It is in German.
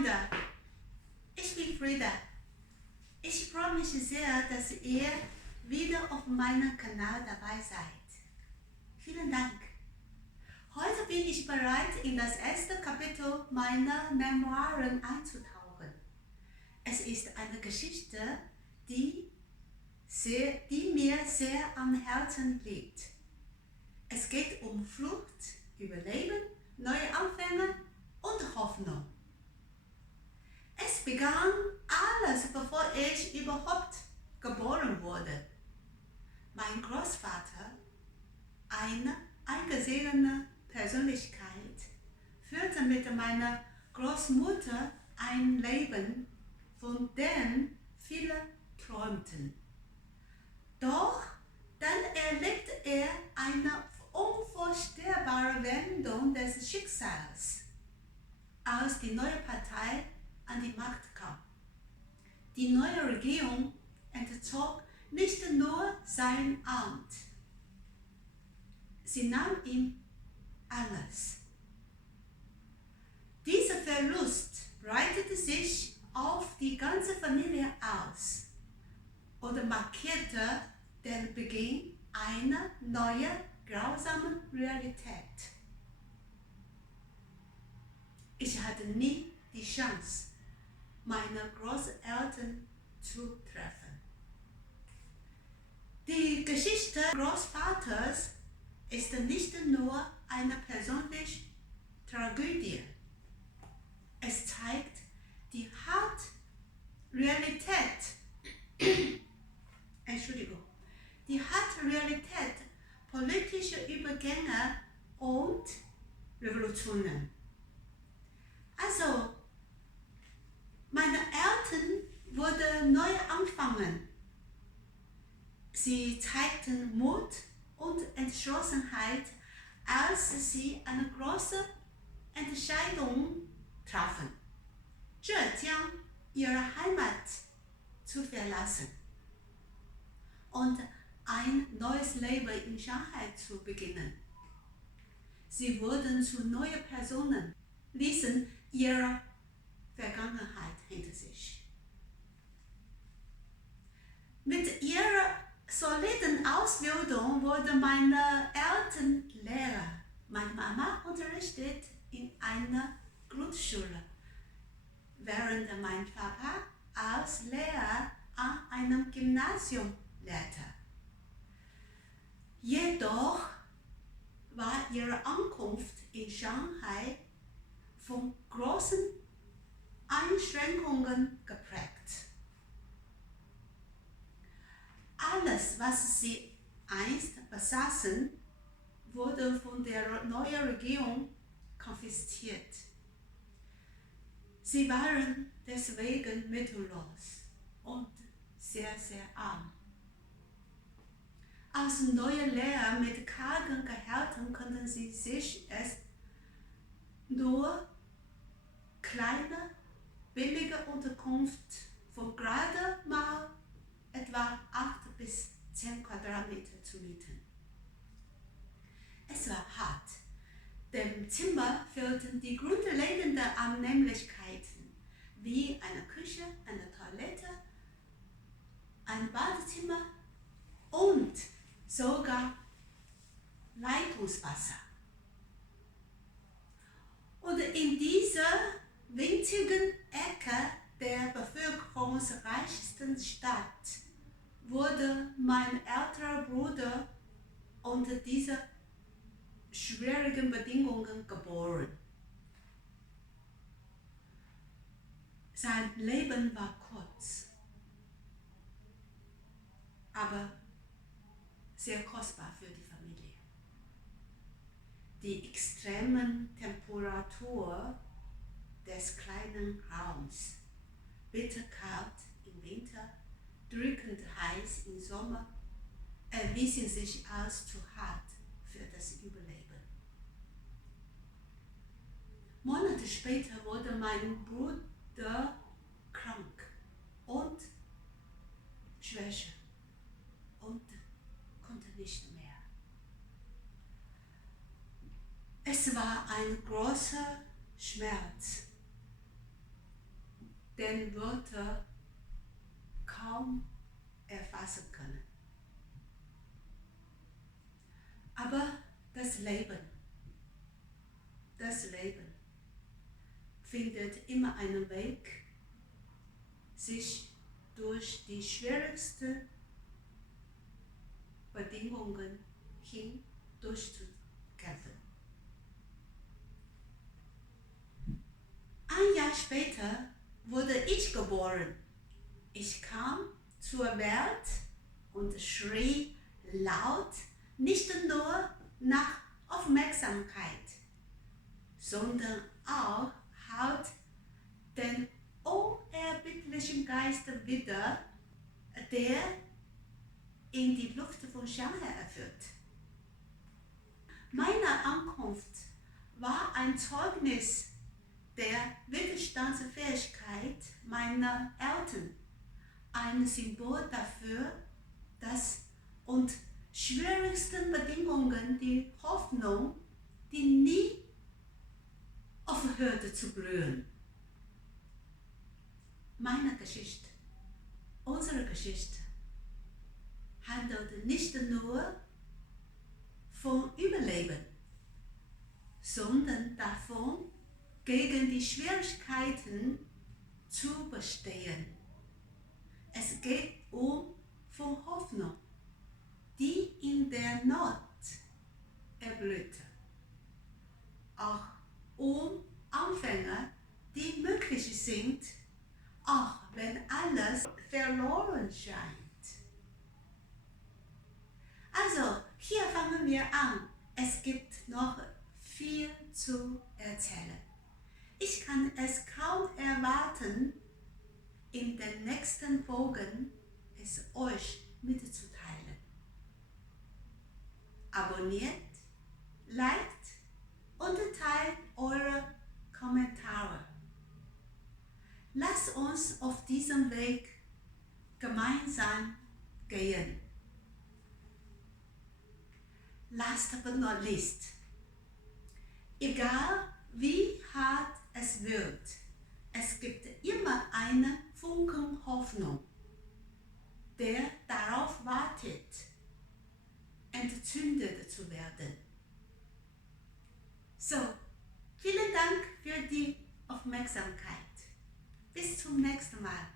Freunde, ich bin Frieda. Ich freue mich sehr, dass ihr wieder auf meinem Kanal dabei seid. Vielen Dank. Heute bin ich bereit, in das erste Kapitel meiner Memoiren einzutauchen. Es ist eine Geschichte, die mir sehr am Herzen liegt. Es geht um Flucht, Überleben, neue Anfänge und Hoffnung. Es begann alles, bevor ich überhaupt geboren wurde. Mein Großvater, eine eingesessene Persönlichkeit, führte mit meiner Großmutter ein Leben, von dem viele träumten. Doch dann erlebte er eine unvorstellbare Wendung des Schicksals, als die neue Partei an die Macht kam. Die neue Regierung entzog nicht nur sein Amt, sie nahm ihm alles. Dieser Verlust breitete sich auf die ganze Familie aus und markierte den Beginn einer neuen, grausamen Realität. Ich hatte nie die Chance, meine Großeltern zu treffen. Die Geschichte Großvaters ist nicht nur eine persönliche Tragödie. Es zeigt die harte Realität, die harte Realität politischer Übergänge und Revolutionen. Also, meine Eltern wurden neu anfangen. Sie zeigten Mut und Entschlossenheit, als sie eine große Entscheidung trafen: Zhejiang, ihre Heimat, zu verlassen und ein neues Leben in Shanghai zu beginnen. Sie wurden zu neuen Personen, ließen ihre Vergangenheit hinter sich. Mit ihrer soliden Ausbildung wurden meine Eltern Lehrer. Meine Mama unterrichtet in einer Grundschule, während mein Papa als Lehrer an einem Gymnasium lehrte. Jedoch war ihre Ankunft in Shanghai von großen Einschränkungen geprägt. Alles, was sie einst besaßen, wurde von der neuen Regierung konfisziert. Sie waren deswegen mittellos und sehr, sehr arm. Als neue Lehrer mit kargen Gehältern konnten sie sich es nur kleine, billige Unterkunft von gerade mal etwa 8 bis 10 Quadratmeter zu mieten. Es war hart. Dem Zimmer fehlten die grundlegenden Annehmlichkeiten, wie eine Küche, eine Toilette, ein Badezimmer und sogar Leitungswasser. Und in dieser winzigen Ecke der bevölkerungsreichsten Stadt wurde mein älterer Bruder unter diesen schwierigen Bedingungen geboren. Sein Leben war kurz, aber sehr kostbar für die Familie. Die extremen Temperatur des kleinen Raums, bitterkalt im Winter, drückend heiß im Sommer, erwiesen sich als zu hart für das Überleben. Monate später wurde mein Bruder krank und schwächer und konnte nicht mehr. Es war ein großer Schmerz. den Wörter kaum erfassen können. Aber das Leben findet immer einen Weg, sich durch die schwierigsten Bedingungen durchzukämpfen. Ein Jahr später wurde ich geboren. Ich kam zur Welt und schrie laut nicht nur nach Aufmerksamkeit, sondern auch halt den unerbittlichen Geist wieder, der in die Luft von Shanghai erfüllt. Meine Ankunft war ein Zeugnis der Widerstandsfähigkeit meiner Eltern, ein Symbol dafür, dass unter schwierigsten Bedingungen die Hoffnung, die nie aufhörte zu blühen. Meine Geschichte, unsere Geschichte, handelt nicht nur vom Überleben, sondern davon, gegen die Schwierigkeiten zu bestehen. Es geht um Hoffnung, die in der Not erblühte. Auch um Anfänge, die möglich sind, auch wenn alles verloren scheint. Also, hier fangen wir an. Es gibt noch viel zu erzählen. Ich kann es kaum erwarten, in den nächsten Folgen es euch mitzuteilen. Abonniert, liked und teilt eure Kommentare. Lasst uns auf diesem Weg gemeinsam gehen. Last but not least, egal wie hart es wird, es gibt immer einen Funken Hoffnung, der darauf wartet, entzündet zu werden. So, vielen Dank für die Aufmerksamkeit. Bis zum nächsten Mal.